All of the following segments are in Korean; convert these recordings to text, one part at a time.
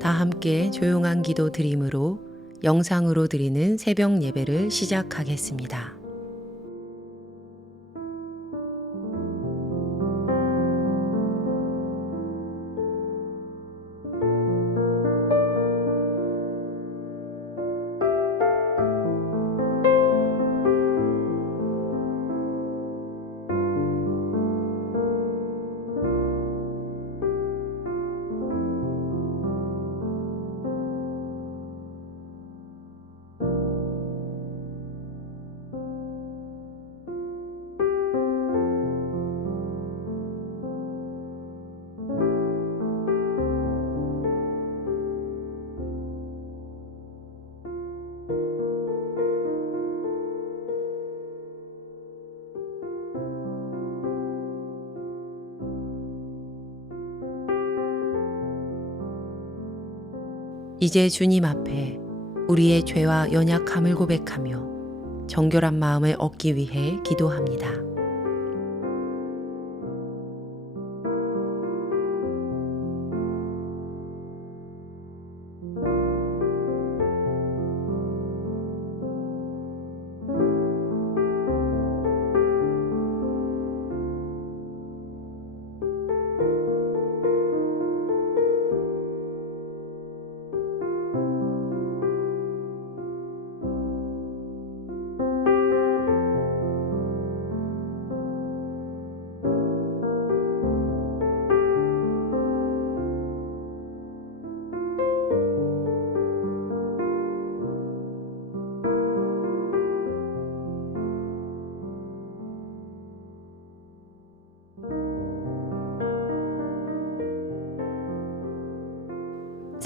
다 함께 조용한 기도 드림으로 영상으로 드리는 새벽 예배를 시작하겠습니다. 이제 주님 앞에 우리의 죄와 연약함을 고백하며 정결한 마음을 얻기 위해 기도합니다.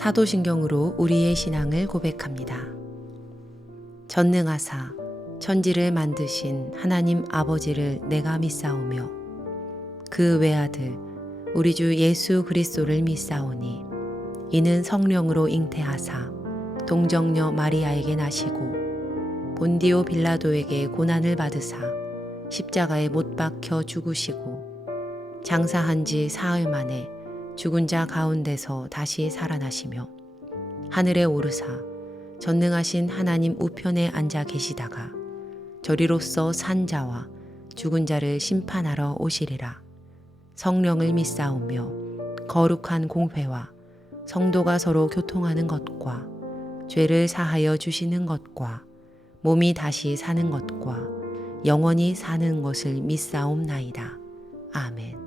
사도신경으로 우리의 신앙을 고백합니다. 전능하사 천지를 만드신 하나님 아버지를 내가 믿사오며 그 외아들 우리 주 예수 그리스도를 믿사오니 이는 성령으로 잉태하사 동정녀 마리아에게 나시고 본디오 빌라도에게 고난을 받으사 십자가에 못 박혀 죽으시고 장사한 지 사흘 만에 죽은 자 가운데서 다시 살아나시며 하늘에 오르사 전능하신 하나님 우편에 앉아 계시다가 저리로서 산 자와 죽은 자를 심판하러 오시리라. 성령을 믿사오며 거룩한 공회와 성도가 서로 교통하는 것과 죄를 사하여 주시는 것과 몸이 다시 사는 것과 영원히 사는 것을 믿사옵나이다. 아멘.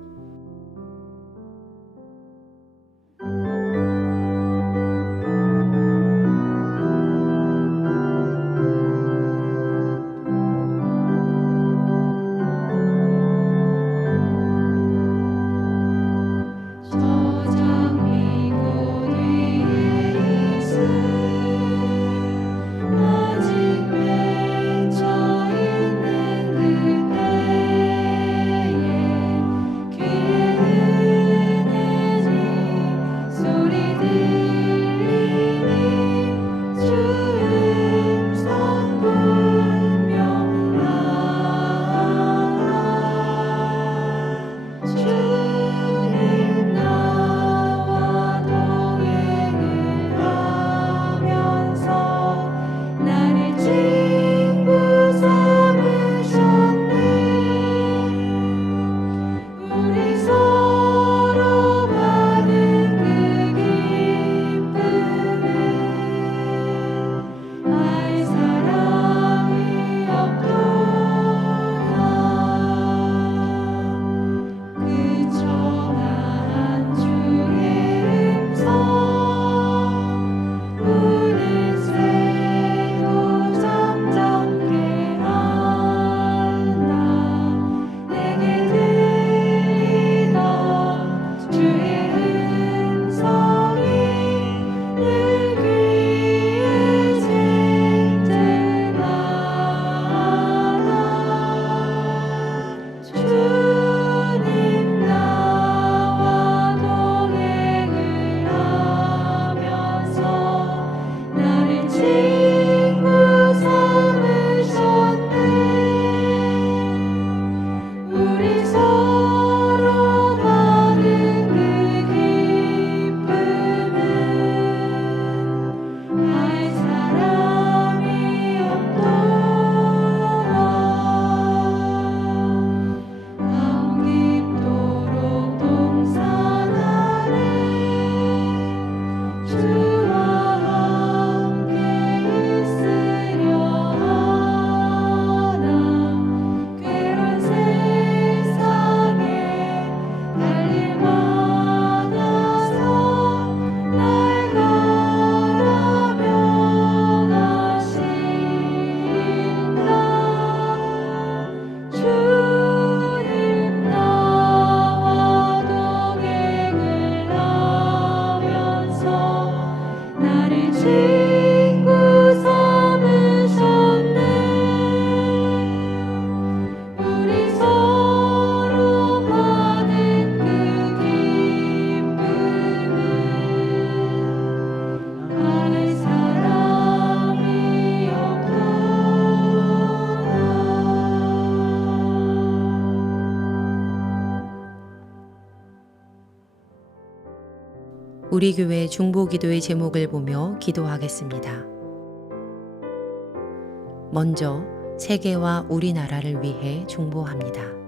우리 교회 중보기도의 제목을 보며 기도하겠습니다. 먼저 세계와 우리나라를 위해 중보합니다.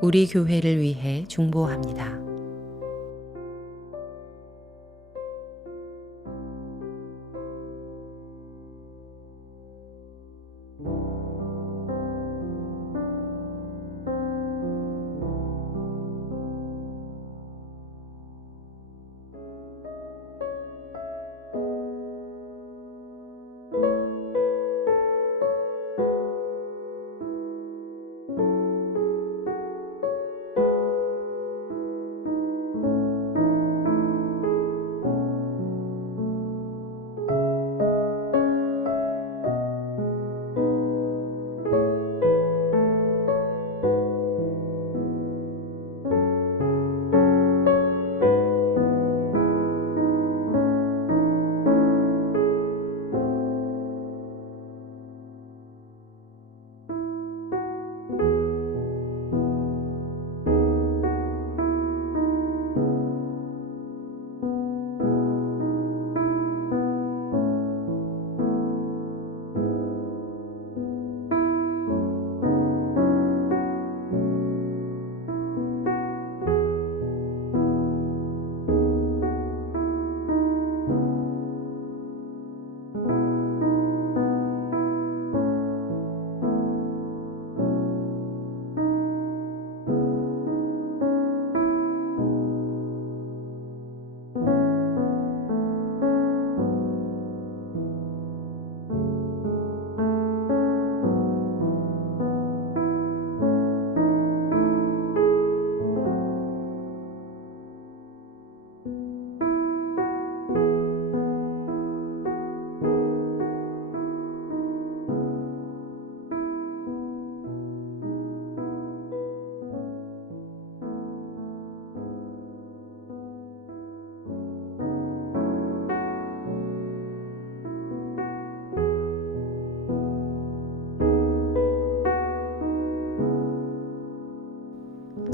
우리 교회를 위해 중보합니다.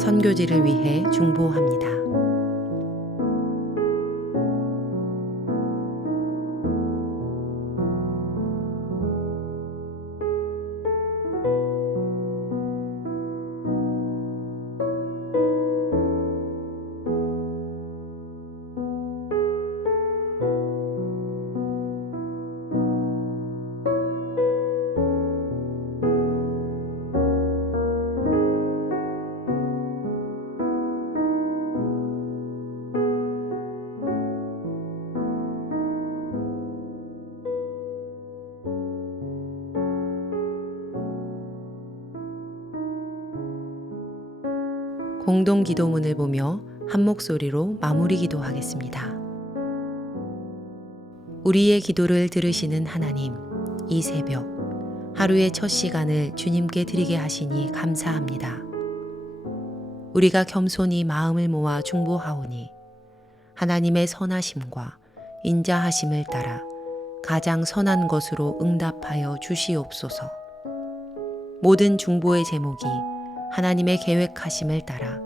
선교지를 위해 중보합니다. 공동 기도문을 보며 한 목소리로 마무리 기도하겠습니다. 우리의 기도를 들으시는 하나님, 이 새벽 하루의 첫 시간을 주님께 드리게 하시니 감사합니다. 우리가 겸손히 마음을 모아 중보하오니 하나님의 선하심과 인자하심을 따라 가장 선한 것으로 응답하여 주시옵소서. 모든 중보의 제목이 하나님의 계획하심을 따라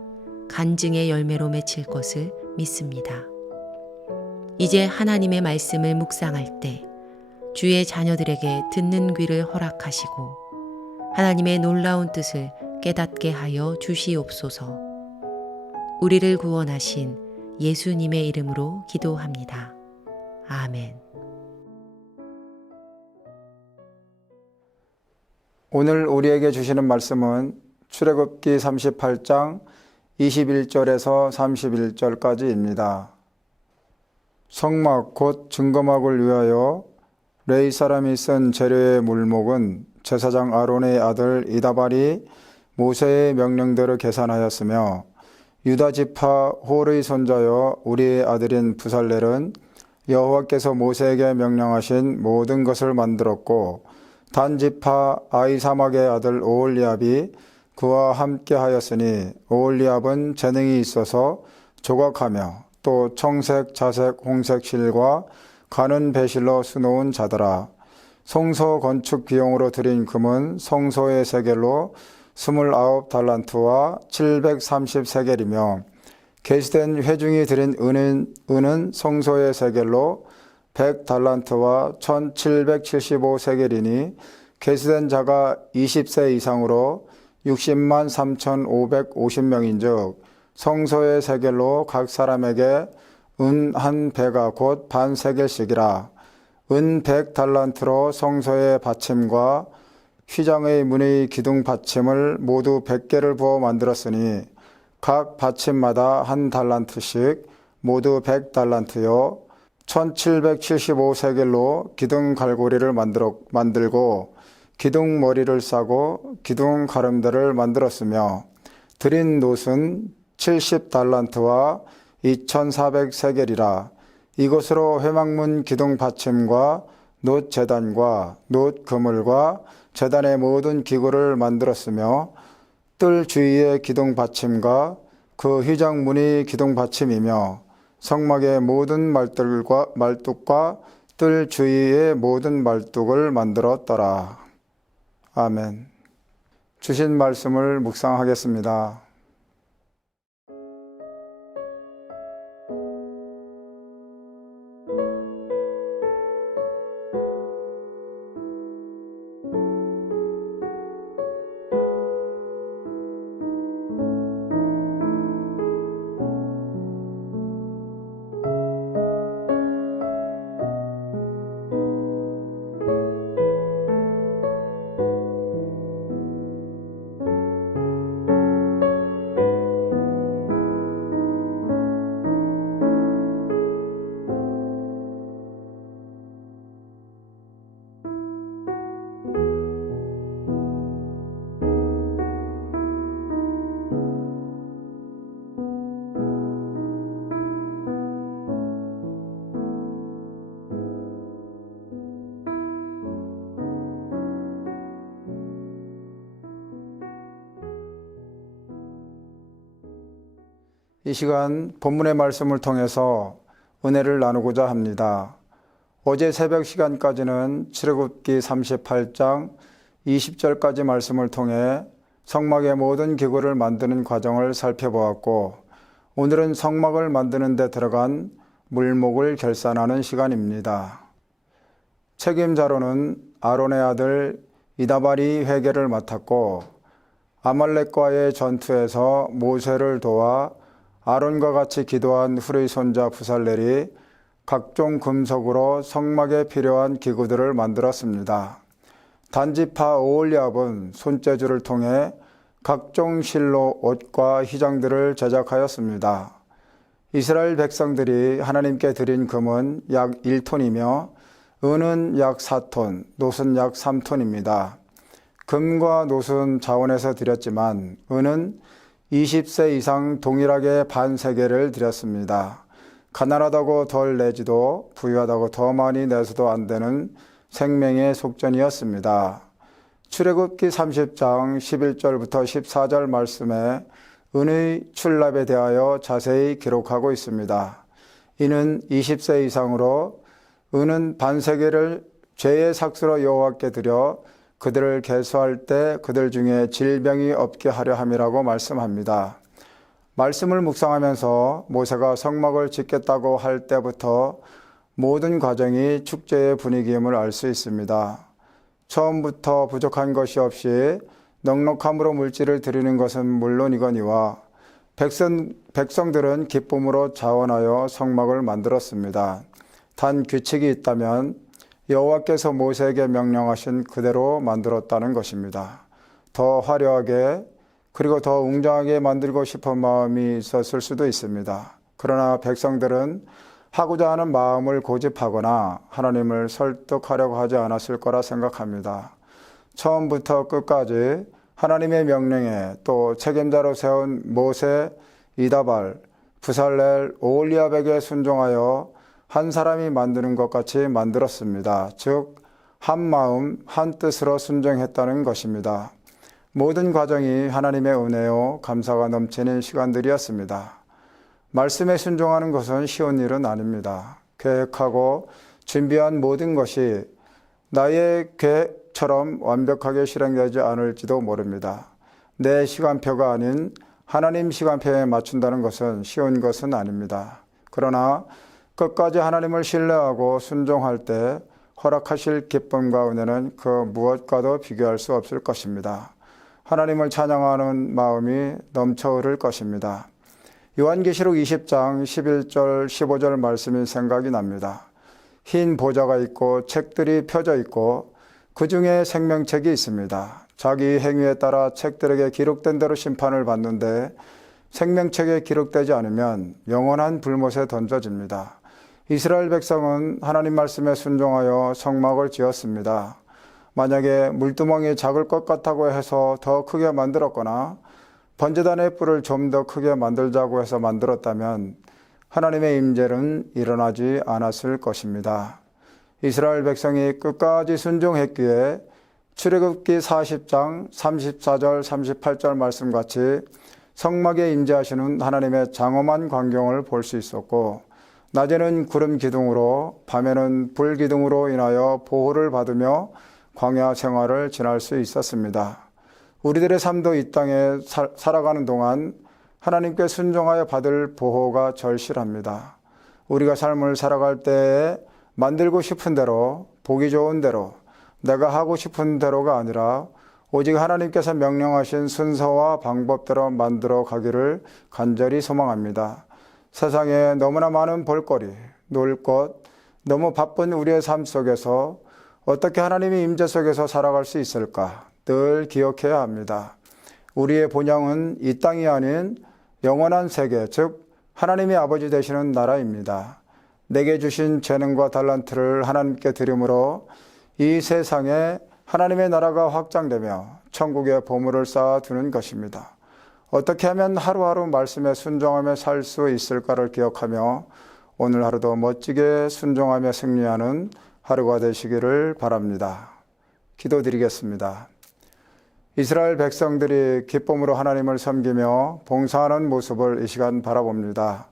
간증의 열매로 맺힐 것을 믿습니다. 이제 하나님의 말씀을 묵상할 때 주의 자녀들에게 듣는 귀를 허락하시고 하나님의 놀라운 뜻을 깨닫게 하여 주시옵소서. 우리를 구원하신 예수님의 이름으로 기도합니다. 아멘. 오늘 우리에게 주시는 말씀은 출애굽기 38장 21절에서 31절까지입니다. 성막 곧 증거막을 위하여 레위 사람이 쓴 재료의 물목은 제사장 아론의 아들 이다발이 모세의 명령대로 계산하였으며 유다 지파 홀의 손자여 우리의 아들인 부살렐은 여호와께서 모세에게 명령하신 모든 것을 만들었고 단 지파 아히사막의 아들 오홀리압이 그와 함께 하였으니 오홀리압은 재능이 있어서 조각하며 또 청색, 자색, 홍색 실과 가는 배실로 수놓은 자더라. 성소 건축 비용으로 들인 금은 성소의 세겔로 29달란트와 730세겔이며 계수된 회중이 들인 은은 성소의 세겔로 100달란트와 1775세겔이니 계수된 자가 20세 이상으로 60만 3,550명인즉 성소의 세겔로 각 사람에게 은 한 배가 곧 반 세겔씩이라. 은 100달란트로 성소의 받침과 휘장의 문의 기둥 받침을 모두 100개를 부어 만들었으니 각 받침마다 한 달란트씩 모두 100달란트요 1775세겔로 기둥 갈고리를 만들고 기둥 머리를 싸고 기둥 가름대를 만들었으며 드린 놋은 70달란트와 2400세겔이라. 이것으로 회막문 기둥 받침과 놋 제단과 놋 그물과 제단의 모든 기구를 만들었으며 뜰 주위의 기둥 받침과 그 휘장 문이 기둥 받침이며 성막의 모든 말뚝과 뜰 주위의 모든 말뚝을 만들었더라. 아멘. 주신 말씀을 묵상하겠습니다. 이 시간 본문의 말씀을 통해서 은혜를 나누고자 합니다. 어제 새벽 시간까지는 출애굽기 38장 20절까지 말씀을 통해 성막의 모든 기구를 만드는 과정을 살펴보았고, 오늘은 성막을 만드는 데 들어간 물목을 결산하는 시간입니다. 책임자로는 아론의 아들 이다발이 회계를 맡았고, 아말렉과의 전투에서 모세를 도와 아론과 같이 기도한 훌의 손자 부살렐이 각종 금속으로 성막에 필요한 기구들을 만들었습니다. 단지파 오홀리압은 손재주를 통해 각종 실로 옷과 휘장들을 제작하였습니다. 이스라엘 백성들이 하나님께 드린 금은 약 1톤이며 은은 약 4톤, 놋은 약 3톤입니다. 금과 놋은 자원에서 드렸지만 은은 20세 이상 동일하게 반세겔을 드렸습니다. 가난하다고 덜 내지도 부유하다고 더 많이 내서도 안 되는 생명의 속전이었습니다. 출애굽기 30장 11절부터 14절 말씀에 은의 출납에 대하여 자세히 기록하고 있습니다. 이는 20세 이상으로 은은 반세겔을 죄의 삭수로 여호와께 드려 그들을 계수할 때 그들 중에 질병이 없게 하려 함이라고 말씀합니다. 말씀을 묵상하면서 모세가 성막을 짓겠다고 할 때부터 모든 과정이 축제의 분위기임을 알 수 있습니다. 처음부터 부족한 것이 없이 넉넉함으로 물질을 드리는 것은 물론이거니와 백성들은 기쁨으로 자원하여 성막을 만들었습니다. 단 규칙이 있다면 여호와께서 모세에게 명령하신 그대로 만들었다는 것입니다. 더 화려하게 그리고 더 웅장하게 만들고 싶은 마음이 있었을 수도 있습니다. 그러나 백성들은 하고자 하는 마음을 고집하거나 하나님을 설득하려고 하지 않았을 거라 생각합니다. 처음부터 끝까지 하나님의 명령에 또 책임자로 세운 모세, 이다발, 부살렐, 오홀리압에게 순종하여 한 사람이 만드는 것 같이 만들었습니다. 즉, 한 마음, 한 뜻으로 순종했다는 것입니다. 모든 과정이 하나님의 은혜요, 감사가 넘치는 시간들이었습니다. 말씀에 순종하는 것은 쉬운 일은 아닙니다. 계획하고 준비한 모든 것이 나의 계획처럼 완벽하게 실행되지 않을지도 모릅니다. 내 시간표가 아닌 하나님 시간표에 맞춘다는 것은 쉬운 것은 아닙니다. 그러나 끝까지 하나님을 신뢰하고 순종할 때 허락하실 기쁨과 은혜는 그 무엇과도 비교할 수 없을 것입니다. 하나님을 찬양하는 마음이 넘쳐 흐를 것입니다. 요한계시록 20장 11절 15절 말씀이 생각이 납니다. 흰 보좌가 있고 책들이 펴져 있고 그 중에 생명책이 있습니다. 자기 행위에 따라 책들에게 기록된 대로 심판을 받는데 생명책에 기록되지 않으면 영원한 불못에 던져집니다. 이스라엘 백성은 하나님 말씀에 순종하여 성막을 지었습니다. 만약에 물두멍이 작을 것 같다고 해서 더 크게 만들었거나 번제단의 뿔을 좀 더 크게 만들자고 해서 만들었다면 하나님의 임재는 일어나지 않았을 것입니다. 이스라엘 백성이 끝까지 순종했기에 출애굽기 40장 34절 38절 말씀같이 성막에 임재하시는 하나님의 장엄한 광경을 볼 수 있었고 낮에는 구름 기둥으로 밤에는 불 기둥으로 인하여 보호를 받으며 광야 생활을 지날 수 있었습니다. 우리들의 삶도 이 땅에 살아가는 동안 하나님께 순종하여 받을 보호가 절실합니다. 우리가 삶을 살아갈 때에 만들고 싶은 대로, 보기 좋은 대로, 내가 하고 싶은 대로가 아니라 오직 하나님께서 명령하신 순서와 방법대로 만들어 가기를 간절히 소망합니다. 세상에 너무나 많은 볼거리, 놀 것, 너무 바쁜 우리의 삶 속에서 어떻게 하나님의 임재 속에서 살아갈 수 있을까? 늘 기억해야 합니다. 우리의 본향은 이 땅이 아닌 영원한 세계, 즉 하나님의 아버지 되시는 나라입니다. 내게 주신 재능과 달란트를 하나님께 드림으로 이 세상에 하나님의 나라가 확장되며 천국의 보물을 쌓아두는 것입니다. 어떻게 하면 하루하루 말씀에 순종하며 살 수 있을까를 기억하며 오늘 하루도 멋지게 순종하며 승리하는 하루가 되시기를 바랍니다. 기도드리겠습니다. 이스라엘 백성들이 기쁨으로 하나님을 섬기며 봉사하는 모습을 이 시간 바라봅니다.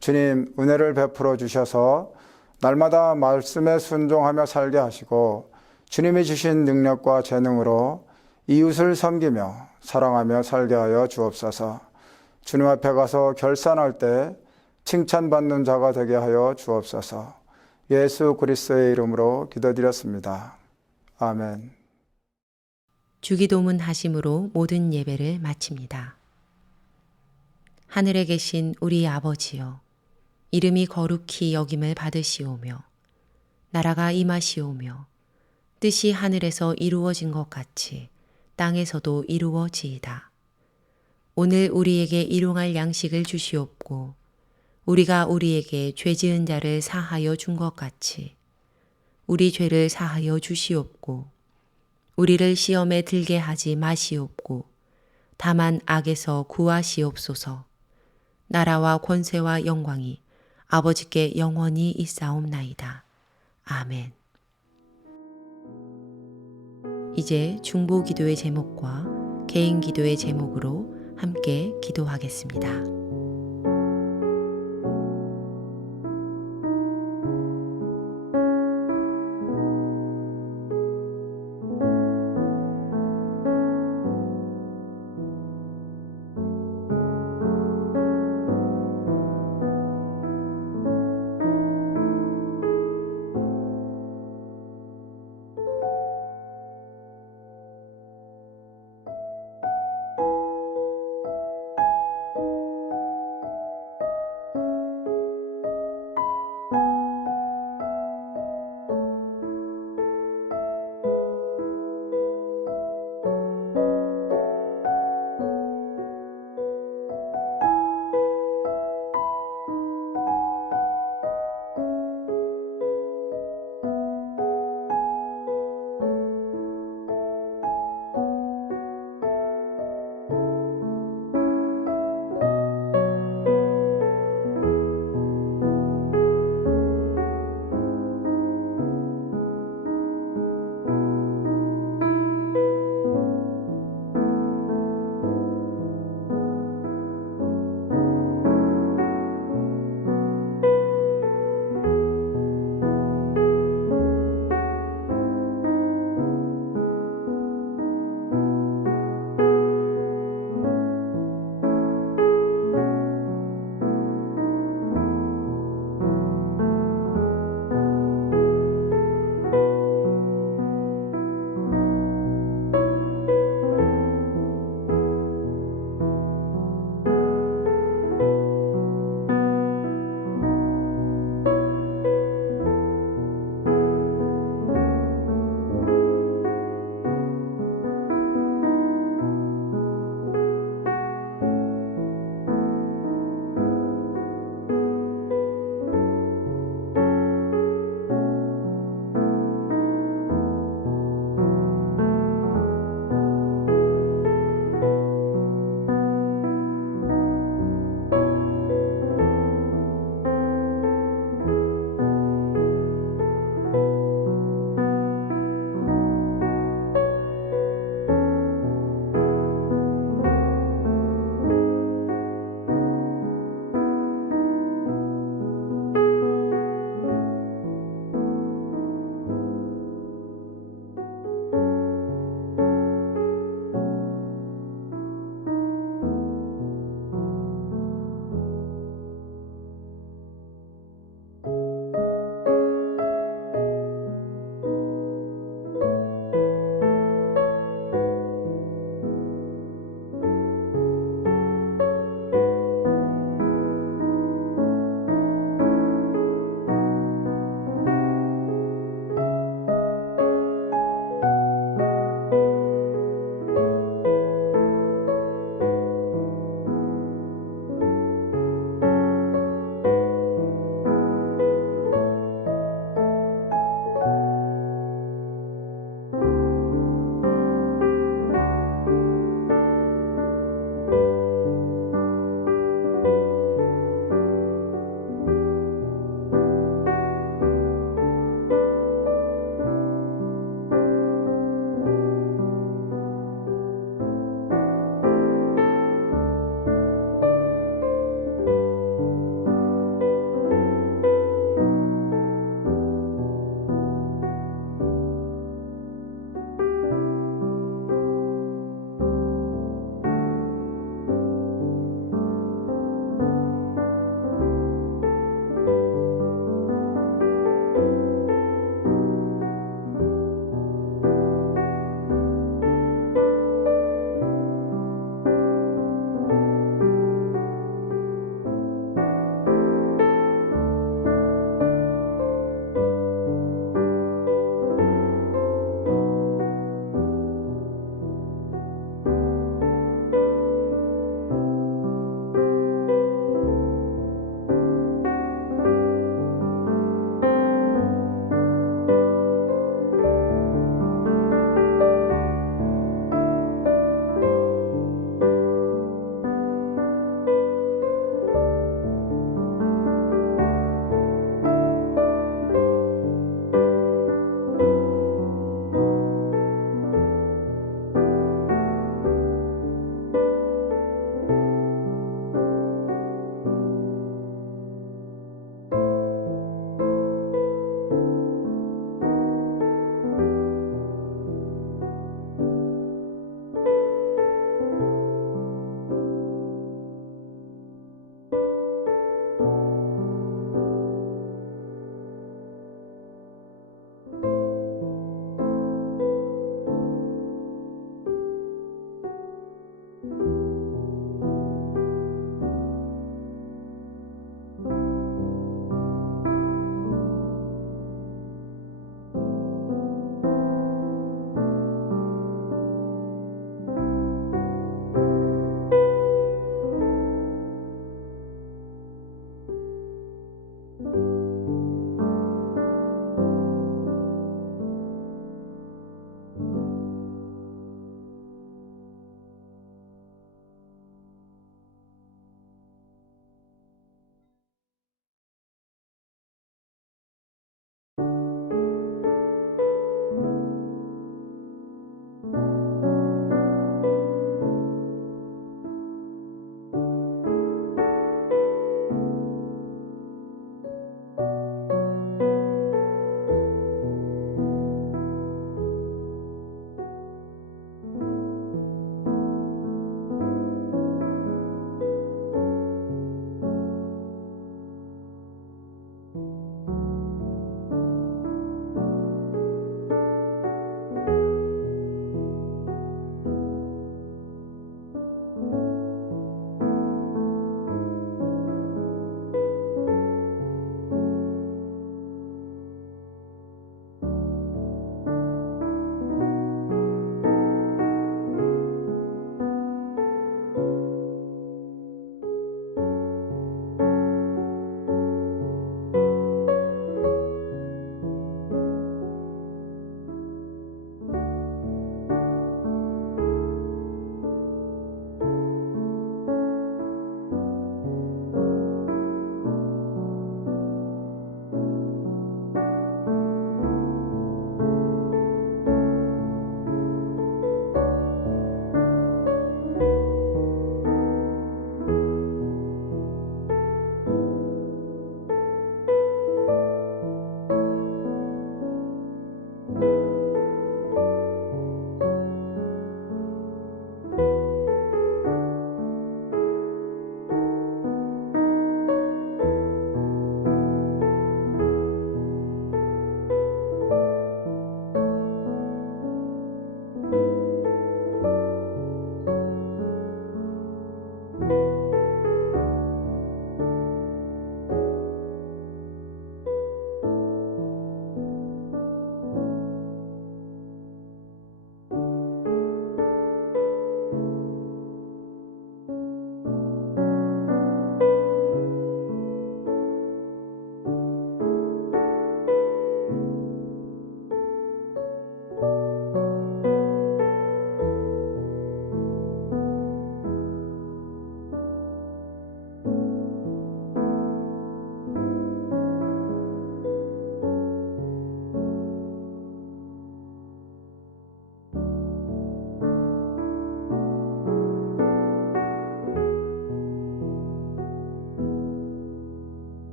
주님, 은혜를 베풀어 주셔서 날마다 말씀에 순종하며 살게 하시고 주님이 주신 능력과 재능으로 이웃을 섬기며 사랑하며 살게 하여 주옵소서. 주님 앞에 가서 결산할 때 칭찬받는 자가 되게 하여 주옵소서. 예수 그리스도의 이름으로 기도드렸습니다. 아멘. 주기도문 하심으로 모든 예배를 마칩니다. 하늘에 계신 우리 아버지여, 이름이 거룩히 여김을 받으시오며 나라가 임하시오며 뜻이 하늘에서 이루어진 것 같이 땅에서도 이루어지이다. 오늘 우리에게 일용할 양식을 주시옵고 우리가 우리에게 죄 지은 자를 사하여 준 것 같이 우리 죄를 사하여 주시옵고 우리를 시험에 들게 하지 마시옵고 다만 악에서 구하시옵소서. 나라와 권세와 영광이 아버지께 영원히 있사옵나이다. 아멘. 이제 중보 기도의 제목과 개인 기도의 제목으로 함께 기도하겠습니다.